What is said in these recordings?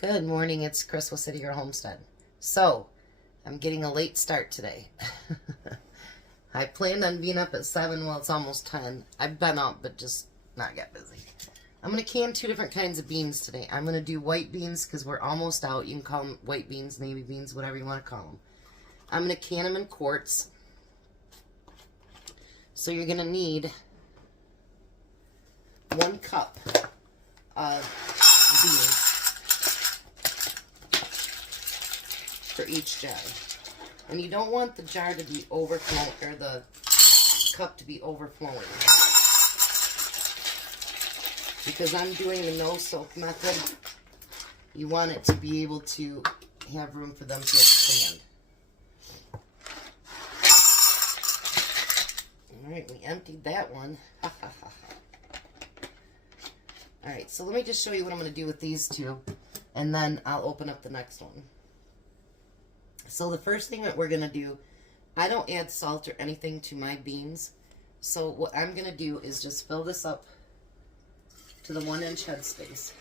Good morning, it's Chris with City Girl Homestead. So, I'm getting a late start today. I planned on being up at 7, well it's almost 10. I've been up, but just not got busy. I'm going to can 2 different kinds of beans today. I'm going to do white beans because we're almost out. You can call them white beans, navy beans, whatever you want to call them. I'm going to can them in quarts. So you're going to need 1 cup of beans for each jar. And you don't want the jar to be overflowing, or the cup to be overflowing. Because I'm doing the no soak method, you want it to be able to have room for them to expand. Alright, we emptied that one. Alright, so let me just show you what I'm going to do with these 2, and then I'll open up the next one. So the first thing that we're going to do, I don't add salt or anything to my beans. So what I'm going to do is just fill this up to the 1-inch headspace.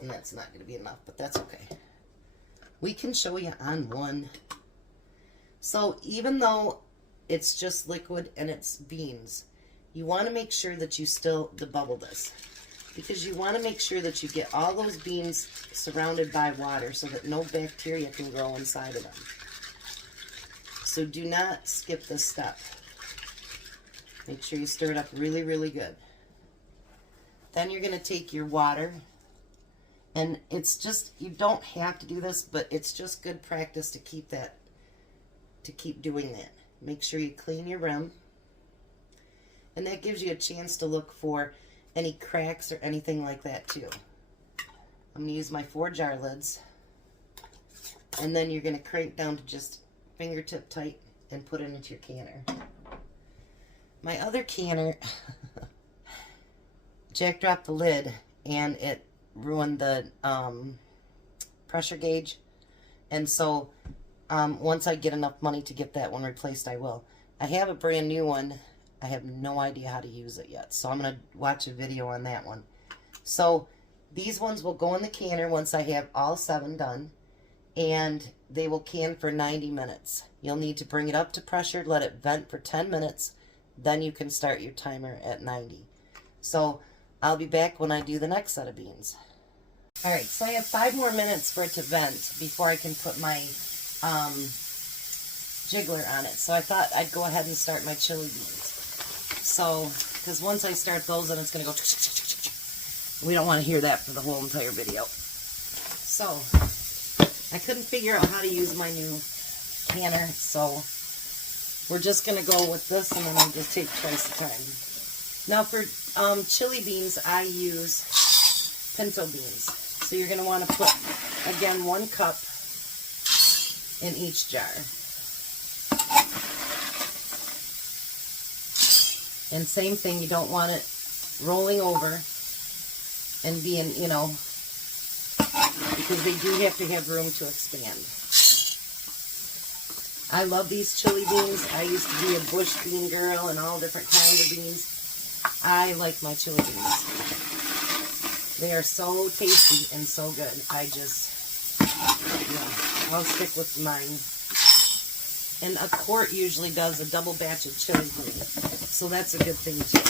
And that's not going to be enough, but that's okay. We can show you on one. So even though it's just liquid and it's beans, you want to make sure that you still debubble this. Because you want to make sure that you get all those beans surrounded by water so that no bacteria can grow inside of them. So do not skip this step. Make sure you stir it up really, really good. Then you're going to take your water, and it's just, you don't have to do this, but it's just good practice to keep doing that. Make sure you clean your rim, and that gives you a chance to look for any cracks or anything like that too. I'm going to use my 4 jar lids, and then you're going to crank down to just fingertip tight and put it into your canner. My other canner, Jack dropped the lid and it ruined the pressure gauge, and so once I get enough money to get that one replaced, I will. I have a brand new one. I have no idea how to use it yet, so I'm going to watch a video on that one. So these ones will go in the canner once I have all 7 done, and they will can for 90 minutes. You'll need to bring it up to pressure, let it vent for 10 minutes, then you can start your timer at 90. So I'll be back when I do the next set of beans. Alright, so I have 5 more minutes for it to vent before I can put my jiggler on it. So I thought I'd go ahead and start my chili beans. So, because once I start those, then it's going to go. We don't want to hear that for the whole entire video. So, I couldn't figure out how to use my new canner, so we're just going to go with this, and then I'll just take twice the time. Now for chili beans, I use pinto beans. So you're going to want to put, again, 1 cup in each jar. And same thing, you don't want it rolling over and being, you know, because they do have to have room to expand. I love these chili beans. I used to be a bush bean girl and all different kinds of beans. I like my chili beans. They are so tasty and so good. I'll stick with mine. And a quart usually does a double batch of chili beans. So that's a good thing too.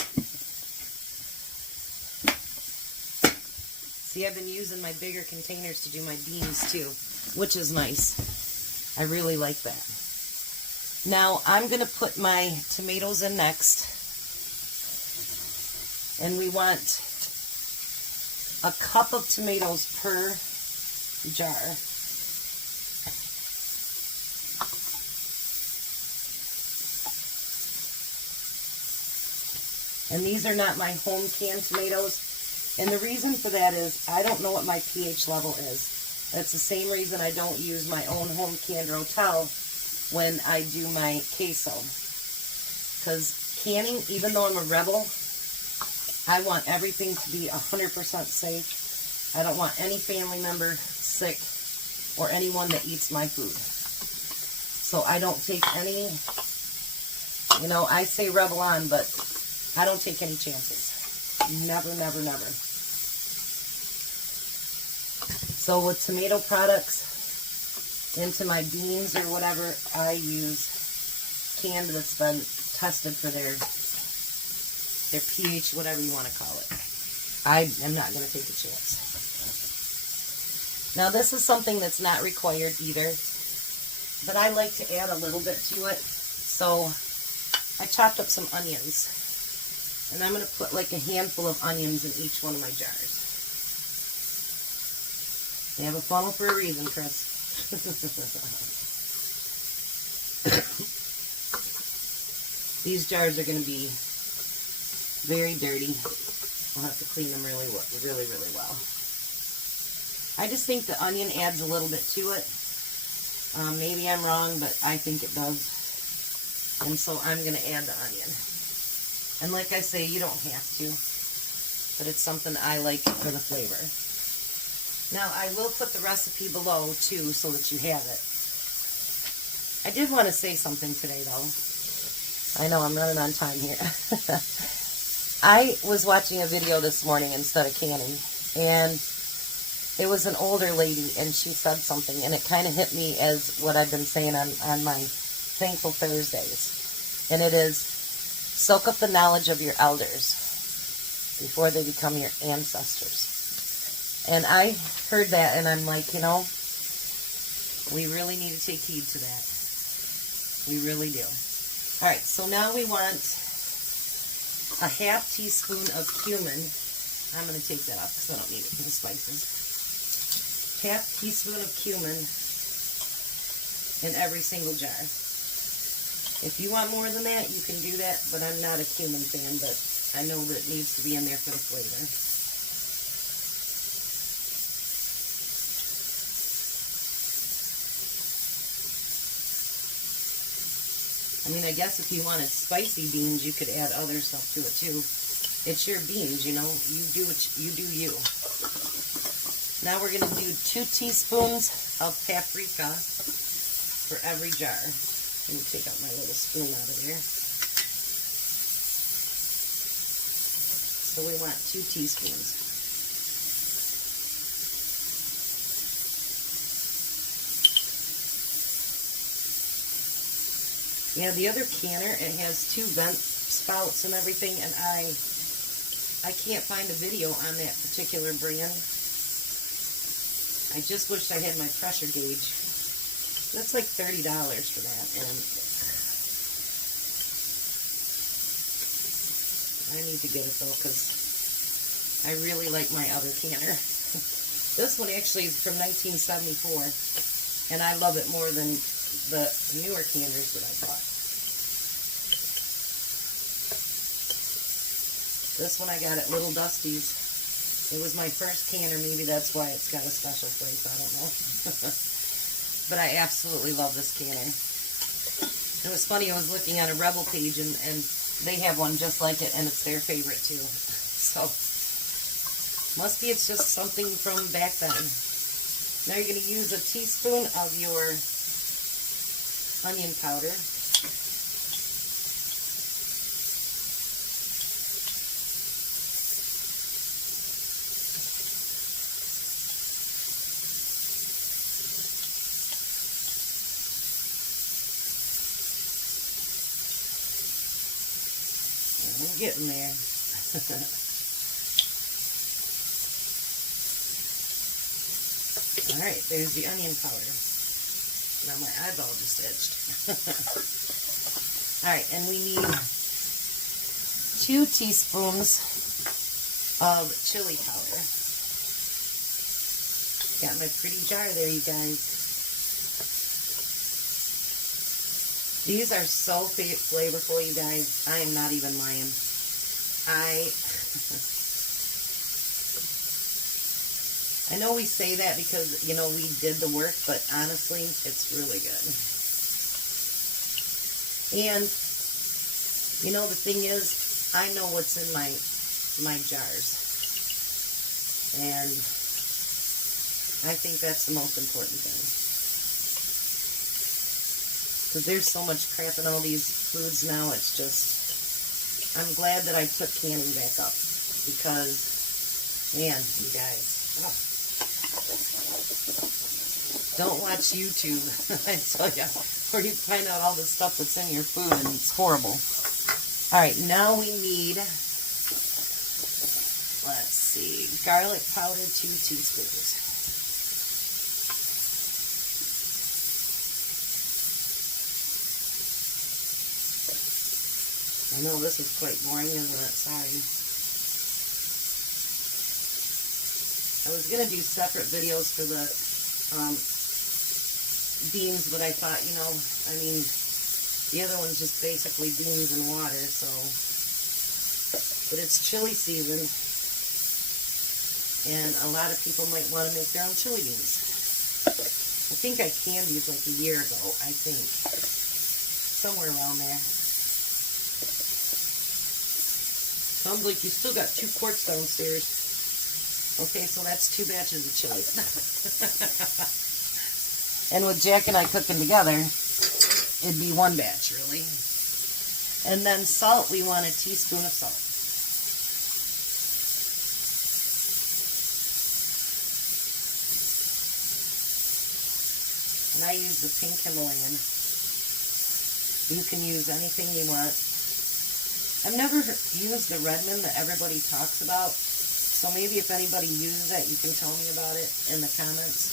See, I've been using my bigger containers to do my beans too, which is nice. I really like that. Now I'm going to put my tomatoes in next. And we want a cup of tomatoes per jar. And these are not my home canned tomatoes. And the reason for that is I don't know what my pH level is. That's the same reason I don't use my own home canned Rotel when I do my queso. Because canning, even though I'm a rebel, I want everything to be 100% safe. I don't want any family member sick or anyone that eats my food. So I don't take any, you know, I say rebel on, but I don't take any chances. Never, never, never. So with tomato products into my beans or whatever, I use canned that's been tested for their pH, whatever you want to call it. I am not going to take a chance. Now this is something that's not required either, but I like to add a little bit to it. So I chopped up some onions, and I'm going to put like a handful of onions in each one of my jars. They have a funnel for a reason, Chris. These jars are going to be very dirty. I'll have to clean them really well. I just think the onion adds a little bit to it. Maybe I'm wrong, but I think it does. And so I'm going to add the onion. And like I say, you don't have to, but it's something I like for the flavor. Now, I will put the recipe below, too, so that you have it. I did want to say something today, though. I know I'm running on time here. I was watching a video this morning instead of canning, and it was an older lady, and she said something, and it kind of hit me as what I've been saying on my Thankful Thursdays. And it is, soak up the knowledge of your elders before they become your ancestors. And I heard that, and I'm like, you know, we really need to take heed to that. We really do. All right, so now we want a ½ teaspoon of cumin. I'm going to take that off because I don't need it for the spices. ½ teaspoon of cumin in every single jar. If you want more than that, you can do that, but I'm not a cumin fan, but I know that it needs to be in there for the flavor. I mean, I guess if you wanted spicy beans, you could add other stuff to it too. It's your beans, you know. You do you. Now we're going to do 2 teaspoons of paprika for every jar. Let me take out my little spoon out of there. So we want 2 teaspoons. Yeah, the other canner, it has 2 vent spouts and everything, and I can't find a video on that particular brand. I just wished I had my pressure gauge. That's like $30 for that, and I need to get it though, because I really like my other canner. This one actually is from 1974, and I love it more than the newer canners that I bought. This one I got at Little Dusty's. It was my first canner. Maybe that's why it's got a special place. I don't know. But I absolutely love this canner. It was funny. I was looking on a Rebel page, and they have one just like it, and it's their favorite too. So, must be it's just something from back then. Now you're going to use a teaspoon of your onion powder. I'm getting there. Alright, there's the onion powder. Now my eyeball just itched. Alright, and we need 2 teaspoons of chili powder. Got my pretty jar there, you guys. These are so flavorful, you guys. I am not even lying. I know we say that because, you know, we did the work, but honestly, it's really good. And, you know, the thing is, I know what's in my jars. And I think that's the most important thing. Because there's so much crap in all these foods now, it's just, I'm glad that I took canning back up because, man, you guys, don't watch YouTube, I tell you, where you find out all the stuff that's in your food and it's horrible. All right, now we need, let's see, garlic powder, 2 teaspoons. I know this is quite boring, isn't it? Sorry. I was going to do separate videos for the beans, but I thought, you know, I mean, the other one's just basically beans and water, so. But it's chili season, and a lot of people might want to make their own chili beans. I think I canned these like a year ago, I think. Somewhere around there. Sounds like you still got 2 quarts downstairs. Okay, so that's 2 batches of chili. And with Jack and I cooking together, it'd be 1 batch, really. And then salt, we want a teaspoon of salt. And I use the pink Himalayan. You can use anything you want. I've never used the Redmond that everybody talks about, so maybe if anybody uses it, you can tell me about it in the comments,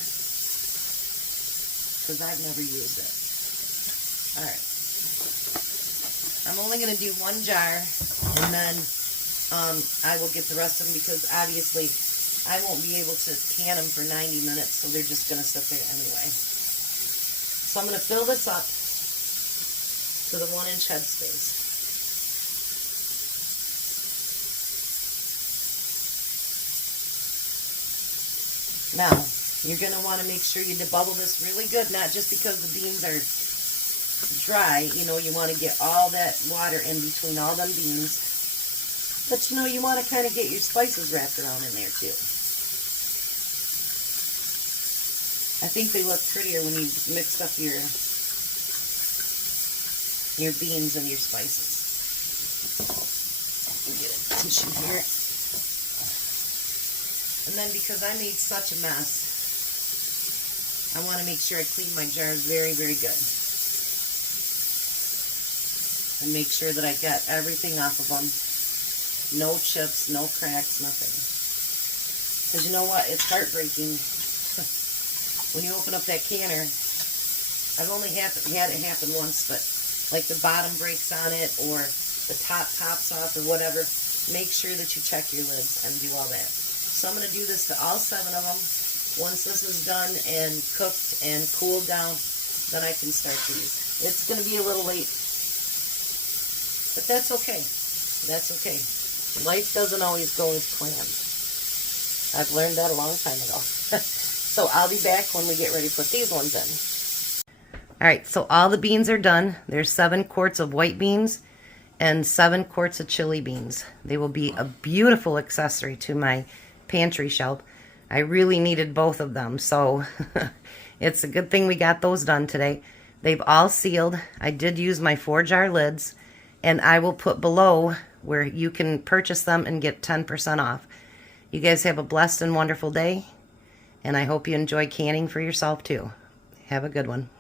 because I've never used it. Alright. I'm only going to do 1 jar, and then I will get the rest of them, because obviously I won't be able to can them for 90 minutes, so they're just going to sit there anyway. So I'm going to fill this up to the 1-inch headspace. Now, you're going to want to make sure you debubble this really good, not just because the beans are dry. You know, you want to get all that water in between all them beans. But, you know, you want to kind of get your spices wrapped around in there, too. I think they look prettier when you mix up your beans and your spices. Let me get a tissue here. And then because I made such a mess, I want to make sure I clean my jars very, very good. And make sure that I got everything off of them. No chips, no cracks, nothing. Because you know what? It's heartbreaking. When you open up that canner, I've only had it happen once, but like the bottom breaks on it or the top pops off or whatever, make sure that you check your lids and do all that. So I'm going to do this to all 7 of them. Once this is done and cooked and cooled down, then I can start these. It's going to be a little late, but that's okay. That's okay. Life doesn't always go as planned. I've learned that a long time ago. So I'll be back when we get ready to put these ones in. Alright, so all the beans are done. There's 7 quarts of white beans and 7 quarts of chili beans. They will be a beautiful accessory to my pantry shelf. I really needed both of them, so it's a good thing we got those done today. They've all sealed. I did use my 4-jar lids, and I will put below where you can purchase them and get 10% off. You guys have a blessed and wonderful day, and I hope you enjoy canning for yourself too. Have a good one.